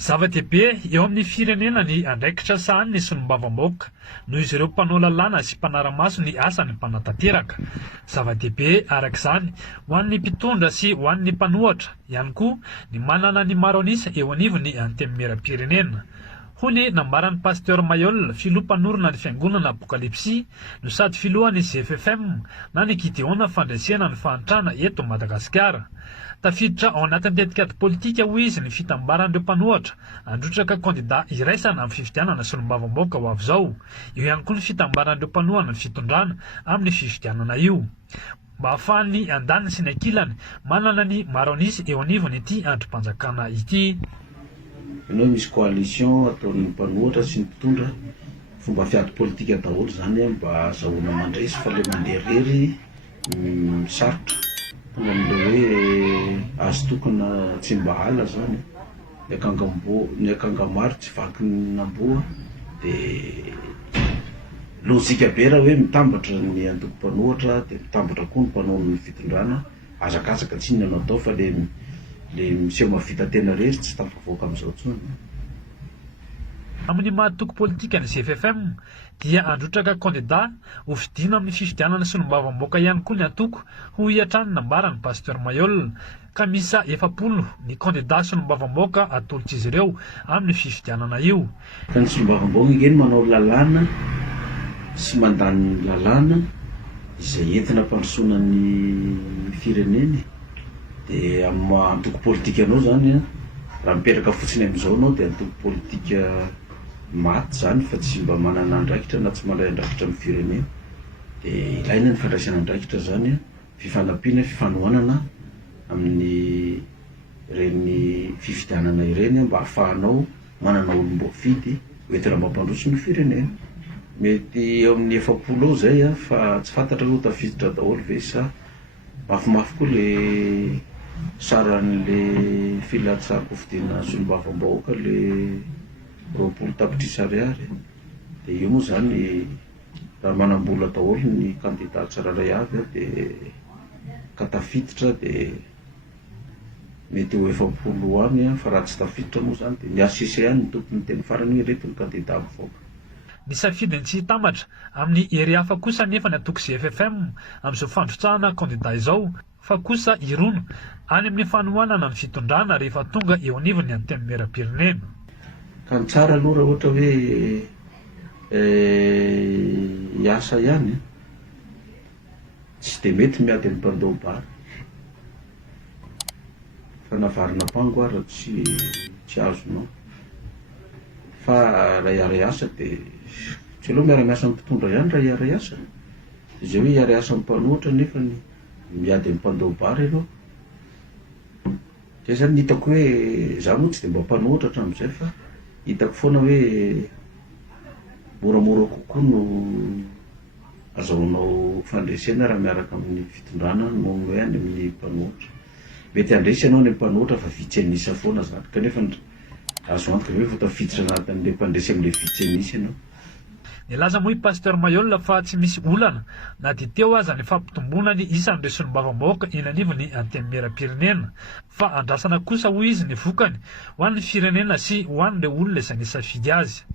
Zava-dehibe eo amin'ny firenena ny andraikitra sahany ny solombavamboaka noho izy ireo mpanao lalàna sy mpanara-maso ny asany mpanatanteraka. Zava-dehibe arak'izany ho an'ny mpitondra sy ho an'ny mpanohatra ihany koa ny manana ny maro anisa eo anivony antemimera-pirenena. Hoy nambaran'ny pasteur Mayol, filoha mpanorona ny fiangonana Apokalipsy no sady filohan'ny GFFM na ny Gideona fandresena ny fahantrana eto Madagasikara. Tafiditra ao anatin'ny tetikaty politika hoy izy ny fitambaran'ireo mpanohatra handrotraka kandida iraisana amin'ny fifidianana solombavamboaka ho avy izao. Eo ihany koa ny fitambaran'ireo mpanohana ny fitondrana amin'ny fifidianana io. Mba ahafahan'ny andaniny sy ny ankilany manana ny maro anisa eo anivony ity androm-panjakana ity. Ianao misy coalition ataon'ny mpanohatra sy ny mpitondra fomba fiady politika daholo zany mba azahoana mandresy fa le mandeha rery sarotra tonga am'le hoe azo tokana tsy mba hala zany ny akangamaro tsy vaky namboa de lozika be raha hoe mitambatra ny antoko mpanohatra de mitambatra koa ny mpanao ny fitondrana azakazaka tsy inona no atao fa le miseho mahavita tena rery tsy tampivoaka amin'izao tsony. Amin'ny mahatoko politika ny GFFM dia androtraka kandida ho vidiana amin'ny fifidianana solombavamboaka ihany koa ny atoko ho hiatrany nambarany pasteur Mayol ka misa 700 ny kandida solombavamboaka atolotra izy ireo amin'ny fifidianana io. Ka ny solombavamboaka ingeny manao lalàna sy mandany lalàna izay entina mpandrosoana ny fireneny. De amin'ny antoko politika anao zany raha mipetraka fotsiny amin'izao anao de antoko politika maty zany fa tsy mba manana andraikitra na tsy mandray andraikitra amin'ny firenena. De ilaina ny fandraisana andraikitra zany fifanampiana fifanohanana amin'ny reny fifidianana ireny mba ahafahanao manana olom-boafidy hoentina mampandroso ny firenena. Mety eo amin'ny 700 ao zay fa tsy fantatra hoe tafiditra daholo ve sa mafimafy koa le saran'le filatsako fidiana solombavamboaka le 20 tapitrisa ariary. De io moa zany raha manambola daholo ny kandida tsiraray avy de ka tafiditra de mety ho 700 any fa raha tsy tafiditra moa zany de ny ACC any ny tompony teny farany hoe reto ny kandida mivoaka. Ny safidiny tsy hitambatra amin'ny hery hafa kosa nefa ny atoko GFFM amin'izao fandrotsahana kandida izao fa kosa irono any amin'ny fanohanana ny fitondrana rehefa tonga eo anivony antemimera-pirenena. Ka ny tsara aloha raha ohatra hoe hiasa ihany tsy de mety miady amin'ny mpandoha bara fa navarina mpango ara tsy azonao fa raha hiara-iasa de tsy aloha miara-miasa amin'ny mpitondra ihany raha hiara-iasa izay hoe hiara-iasa amin'ny mpanohatra nefa ny miady amin'ny mpandoha bara ianao. Zay zany hitako hoe za moa tsy de mba mpanohatra hatramin'izay fa hitako foana hoe moramora kokoa no azahoanao fandresena raha miaraka amin'ny fitondrana noho ny hoe any amin'ny mpanohatra. Mety handresy ianao ny mpanohatra fa vitsy anisa foana zany kanefa azo antoka hoe vao tafiditra anatin'le mpandresy amin'le vitsy anisa ianao. Nilaza moa i pasteur Mayol fa tsy misy olana na dia teo aza ny fampitomboana ny isan'ireo solombavamboaka eny anivony antemimera-pirenena fa andrasana kosa hoy izy ny vokany ho an'ny firenena sy ho an'ireo olona izay nisafidy azy.